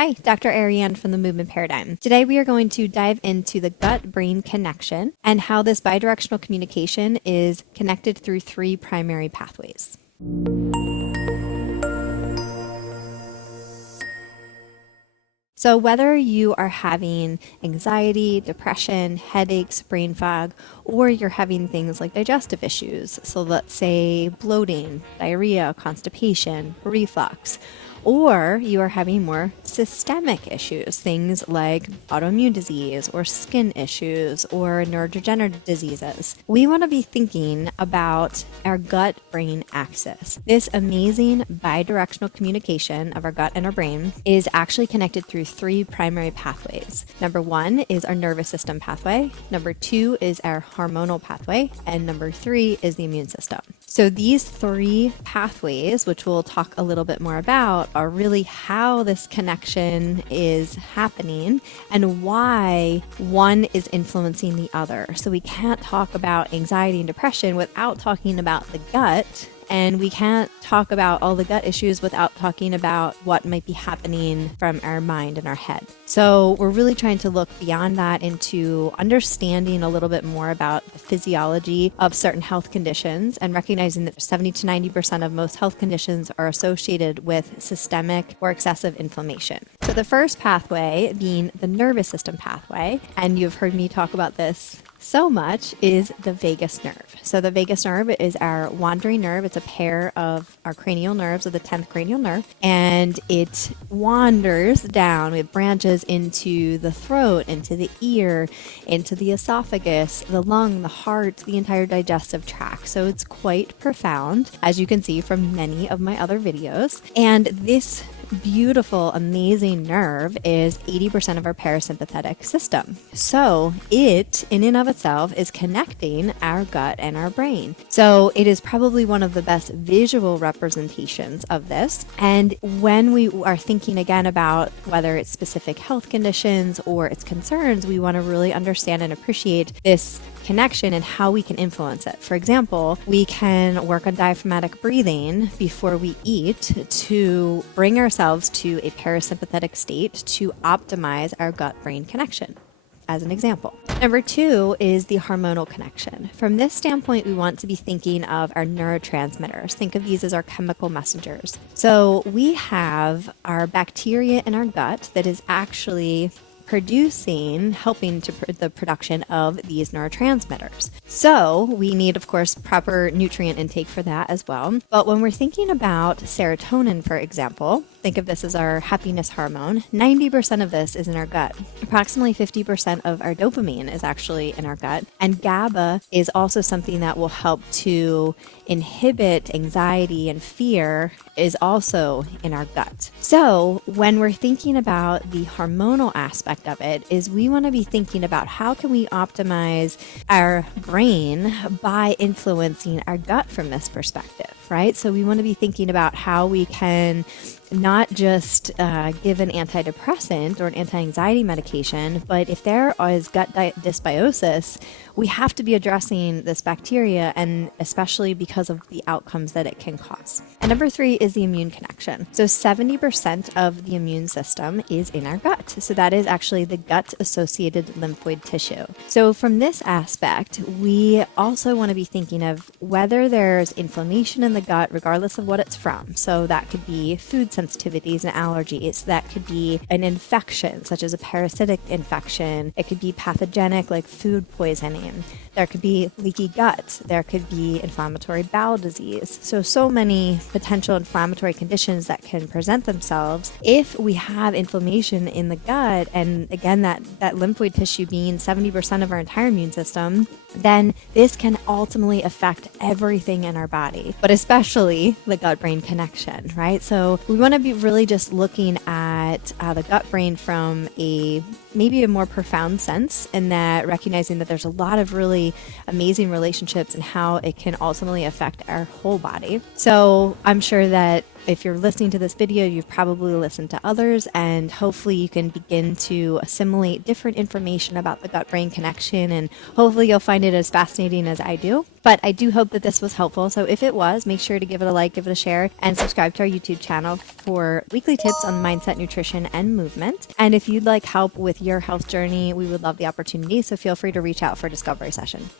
Hi, Dr. Ariane from the Movement Paradigm. Today we are going to dive into the gut-brain connection and how this bidirectional communication is connected through three primary pathways. So whether you are having anxiety, depression, headaches, brain fog, or you're having things like digestive issues, so let's say bloating, diarrhea, constipation, reflux, or you are having more systemic issues, things like autoimmune disease or skin issues or neurodegenerative diseases. We want to be thinking about our gut-brain axis. This amazing bidirectional communication of our gut and our brain is actually connected through three primary pathways. Number one is our nervous system pathway. Number two is our hormonal pathway. And number three is the immune system. So these three pathways, which we'll talk a little bit more about, are really how this connection is happening and why one is influencing the other. So we can't talk about anxiety and depression without talking about the gut. And we can't talk about all the gut issues without talking about what might be happening from our mind and our head. So we're really trying to look beyond that into understanding a little bit more about the physiology of certain health conditions and recognizing that 70 to 90% of most health conditions are associated with systemic or excessive inflammation. So the first pathway being the nervous system pathway, and you've heard me talk about this so much, is the vagus nerve. So the vagus nerve is our wandering nerve. It's a pair of our cranial nerves, of the 10th cranial nerve, and it wanders down. It branches into the throat, into the ear, into the esophagus, the lung, the heart, the entire digestive tract. So it's quite profound, as you can see from many of my other videos. And this beautiful, amazing nerve is 80% of our parasympathetic system. So it, in and of itself, is connecting our gut and our brain. So it is probably one of the best visual representations of this. And when we are thinking again about whether it's specific health conditions or its concerns, we want to really understand and appreciate this connection and how we can influence it. For example, we can work on diaphragmatic breathing before we eat to bring ourselves to a parasympathetic state to optimize our gut-brain connection, as an example. Number two is the hormonal connection. From this standpoint, we want to be thinking of our neurotransmitters. Think of these as our chemical messengers. So we have our bacteria in our gut that is actually helping to the production of these neurotransmitters. So we need, of course, proper nutrient intake for that as well. But when we're thinking about serotonin, for example, think of this as our happiness hormone. 90% of this is in our gut. Approximately 50% of our dopamine is actually in our gut. And GABA is also something that will help to inhibit anxiety and fear, is also in our gut. So when we're thinking about the hormonal aspect of it, is we want to be thinking about how can we optimize our brain by influencing our gut from this perspective, right? So we want to be thinking about how we can not just give an antidepressant or an anti-anxiety medication, but if there is gut dysbiosis, we have to be addressing this bacteria, and especially because of the outcomes that it can cause. And number three is the immune connection. So 70% of the immune system is in our gut. So that is actually the gut-associated lymphoid tissue. So from this aspect, we also want to be thinking of whether there's inflammation in the gut, regardless of what it's from. So that could be food sensitivities and allergies. That could be an infection, such as a parasitic infection. It could be pathogenic, like food poisoning. There could be leaky gut. There could be inflammatory bowel disease. So many potential inflammatory conditions that can present themselves if we have inflammation in the gut. And again, that lymphoid tissue being 70% of our entire immune system, then this can ultimately affect everything in our body, but especially the gut-brain connection, right? So we want to be really just looking at the gut-brain from maybe a more profound sense, and that recognizing that there's a lot of really amazing relationships and how it can ultimately affect our whole body. So I'm sure that If you're listening to this video, you've probably listened to others, and hopefully you can begin to assimilate different information about the gut-brain connection, and hopefully you'll find it as fascinating as I do. But I do hope that this was helpful. So if it was, make sure to give it a like, give it a share, and subscribe to our YouTube channel for weekly tips on mindset, nutrition, and movement. And if you'd like help with your health journey, we would love the opportunity. So feel free to reach out for a discovery session.